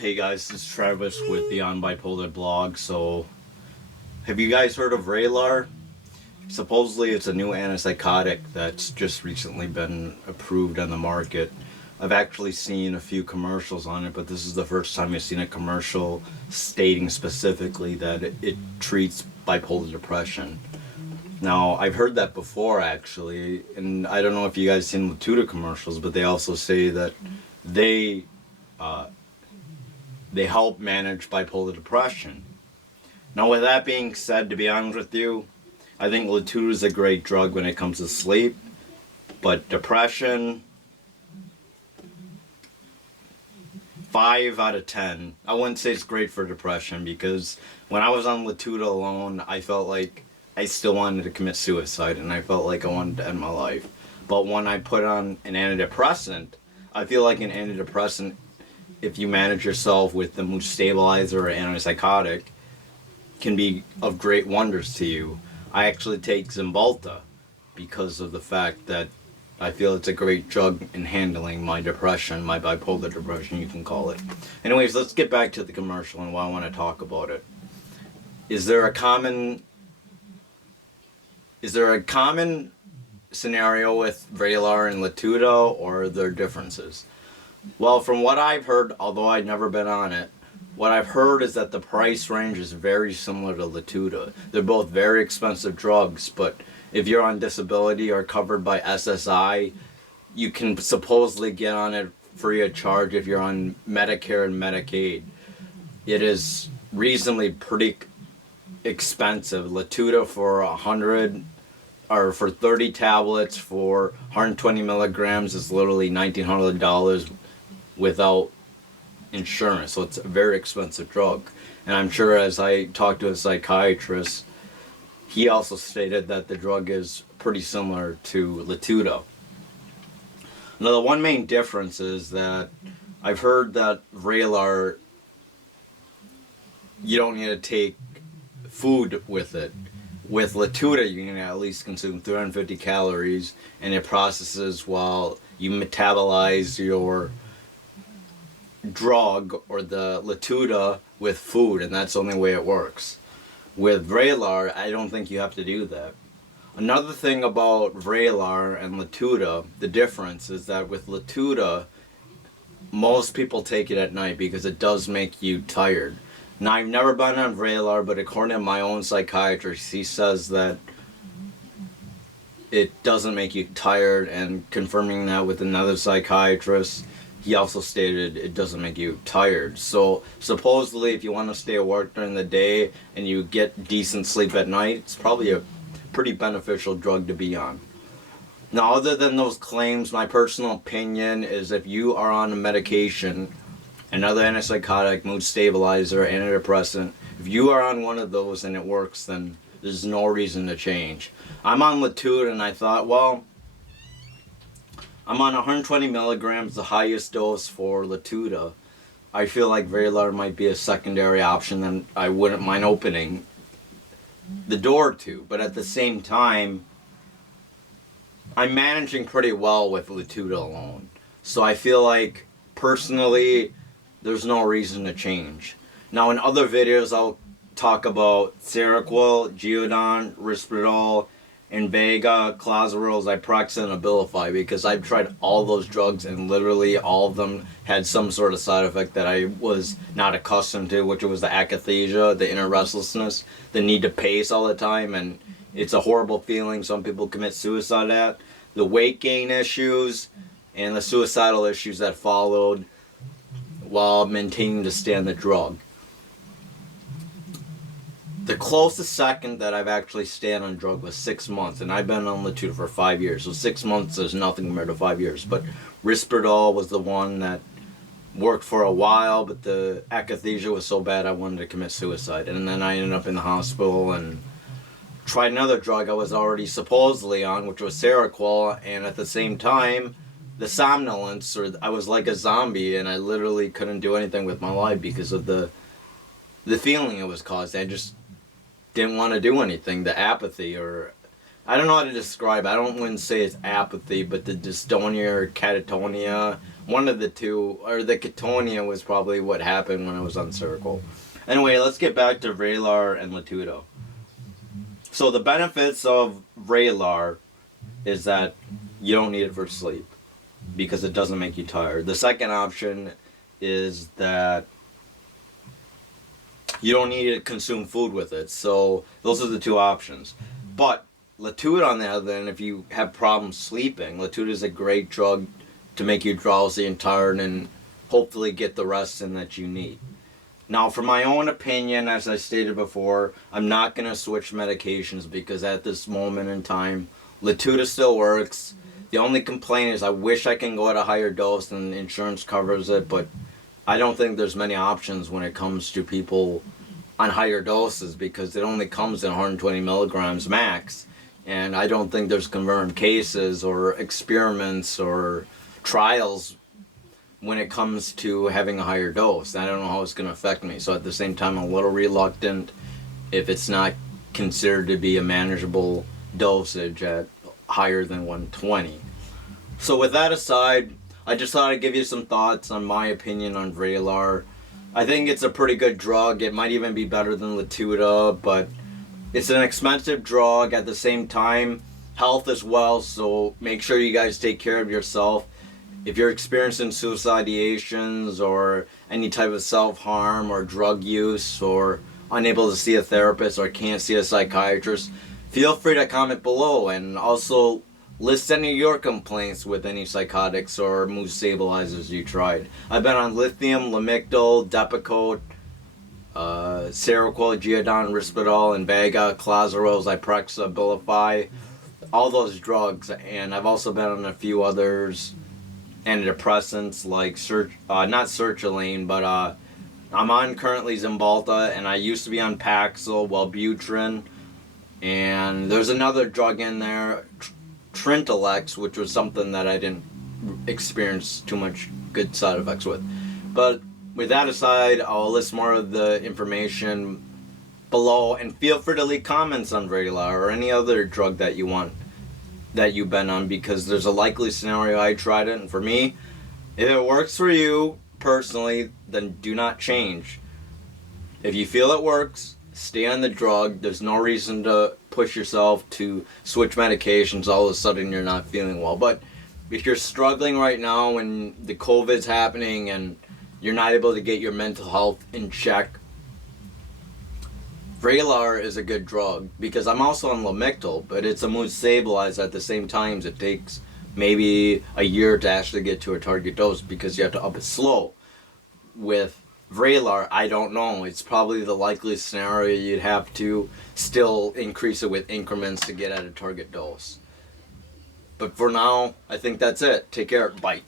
Hey guys, this is Travis with Beyond Bipolar blog. So, have you guys heard of Vraylar? Supposedly it's a new antipsychotic that's just recently been approved on the market. I've actually seen a few commercials on it, but this is the first time I've seen a commercial stating specifically that it treats bipolar depression. Now, I've heard that before actually, and I don't know if you guys seen Lithium commercials, but they also say that they uh, they help manage bipolar depression. Now, with that being said, to be honest with you, I think Lithium is a great drug when it comes to sleep, but depression, 5 out of 10. I wouldn't say it's great for depression because when I was on Lithium alone, I felt like I still wanted to commit suicide and I felt like I wanted to end my life. But when I put on an antidepressant, I feel like an antidepressant, if you manage yourself with the mood stabilizer or antipsychotic, can be of great wonders to you. I actually take Zymbalta because of the fact that I feel it's a great drug in handling my depression, my bipolar depression, you can call it. Anyways, let's get back to the commercial and why I want to talk about it. Is there a common scenario with Vraylar and Lithium, or are there differences? Well, from what I've heard, although I've never been on it, what I've heard is that the price range is very similar to Lithium. They're both very expensive drugs, but if you're on disability or covered by SSI, you can supposedly get on it free of charge if you're on Medicare and Medicaid. It is reasonably pretty expensive. Lithium for 100 or for 30 tablets for 120 milligrams is literally $1,900 without insurance, so it's a very expensive drug. And I'm sure as I talked to a psychiatrist, he also stated that the drug is pretty similar to Lithium. Now, the one main difference is that I've heard that Vraylar, you don't need to take food with it. With Lithium, you can at least consume 350 calories, and it processes while you metabolize your drug or the Lithium with food, and that's the only way it works. With Vraylar, I don't think you have to do that. Another thing about Vraylar and Lithium, the difference is that with Lithium, most people take it at night because it does make you tired. Now, I've never been on Vraylar, but according to my own psychiatrist, he says that it doesn't make you tired, and confirming that with another psychiatrist, he also stated it doesn't make you tired. So supposedly if you want to stay at work during the day and you get decent sleep at night, it's probably a pretty beneficial drug to be on. Now, other than those claims, my personal opinion is if you are on a medication, another antipsychotic, mood stabilizer, antidepressant, if you are on one of those and it works, then there's no reason to change. I'm on Lithium and I thought, well, I'm on 120 milligrams, the highest dose for Lithium. I feel like Vraylar might be a secondary option that I wouldn't mind opening the door to. But at the same time, I'm managing pretty well with Lithium alone. So I feel like, personally, there's no reason to change. Now, in other videos, I'll talk about Seroquel, Geodon, Risperdal, Invega, Clozaril, Zyprexa, and Abilify, because I've tried all those drugs and literally all of them had some sort of side effect that I was not accustomed to, which was the akathisia, the inner restlessness, the need to pace all the time, and it's a horrible feeling. Some people commit suicide at. The weight gain issues and the suicidal issues that followed while maintaining to stay on the drug. The closest second that I've actually stayed on drug was 6 months, and I've been on Lithium for 5 years, so 6 months is nothing compared to 5 years. But Risperdal was the one that worked for a while, but the akathisia was so bad I wanted to commit suicide, and then I ended up in the hospital and tried another drug I was already supposedly on, which was Seroquel, and at the same time, the somnolence, or I was like a zombie, and I literally couldn't do anything with my life because of the feeling it was caused. I just didn't want to do anything. The apathy, or I don't know how to describe it. I wouldn't say it's apathy, but the dystonia or catatonia One of the two, or the Ketonia was probably what happened when I was on Circle. Anyway, let's get back to Vraylar and Latuda. So the benefits of Vraylar is that you don't need it for sleep because it doesn't make you tired. The second option is that you don't need to consume food with it. So those are the two options. But Latuda, on the other hand, if you have problems sleeping, Latuda is a great drug to make you drowsy and tired and hopefully get the rest in that you need. Now, for my own opinion, as I stated before, I'm not going to switch medications because at this moment in time, Latuda still works. The only complaint is I wish I can go at a higher dose and insurance covers it, but I don't think there's many options when it comes to people on higher doses because it only comes in 120 milligrams max. And I don't think there's confirmed cases or experiments or trials when it comes to having a higher dose. I don't know how it's going to affect me. So at the same time, I'm a little reluctant if it's not considered to be a manageable dosage at higher than 120. So with that aside, I just thought I'd give you some thoughts on my opinion on Vraylar. I think it's a pretty good drug. It might even be better than Latuda, but it's an expensive drug. At the same time, health as well, so make sure you guys take care of yourself. If you're experiencing suicide ideations or any type of self-harm or drug use or unable to see a therapist or can't see a psychiatrist, feel free to comment below and also list any of your complaints with any psychotics or mood stabilizers you tried. I've been on Lithium, Lamictal, Depakote, Seroquel, Geodon, Risperdal, Invega, Clozaril, Zyprexa, Abilify, all those drugs. And I've also been on a few others, antidepressants like not sertraline, but I'm on currently Zymbalta, and I used to be on Paxil, Wellbutrin, and there's another drug in there, Trintalex, which was something that I didn't experience too much good side effects with. But with that aside, I'll list more of the information below, and feel free to leave comments on Vraylar or any other drug that you want, that you've been on, because there's a likely scenario I tried it, and for me, if it works for you personally, then do not change. If you feel it works, stay on the drug. There's no reason to push yourself to switch medications all of a sudden you're not feeling well. But if you're struggling right now and the COVID's happening and you're not able to get your mental health in check, Vraylar is a good drug, because I'm also on Lamictal, but it's a mood stabilizer at the same time. It takes maybe a year to actually get to a target dose because you have to up it slow. With Vraylar, I don't know. It's probably the likeliest scenario you'd have to still increase it with increments to get at a target dose. But for now, I think that's it. Take care. Bye.